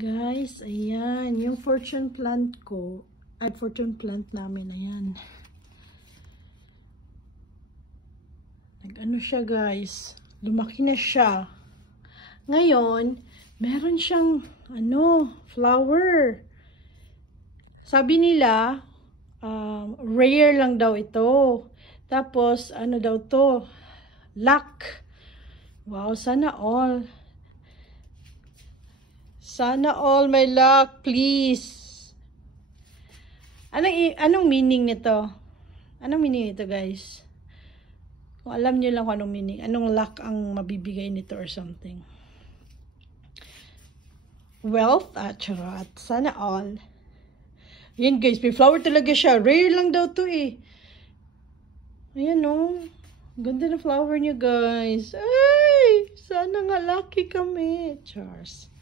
Guys, ayan. Yung fortune plant ko, ay fortune plant namin, ayan. Nag-ano siya guys. Lumaki na siya. Ngayon, meron siyang, flower. Sabi nila, rare lang daw ito. Tapos, ano daw to? Luck. Wow, sana all. Sana all my luck, please. Anong meaning nito? Anong meaning nito, guys? Kung alam niyo lang kung anong meaning, anong luck ang mabibigay nito or something. Wealth, charot. Sana all. Ayan, guys, may flower talaga siya. Rare lang daw to eh. Ayan, oh. Ganda na flower niya, guys. Ay, sana nga lucky kami. Chars.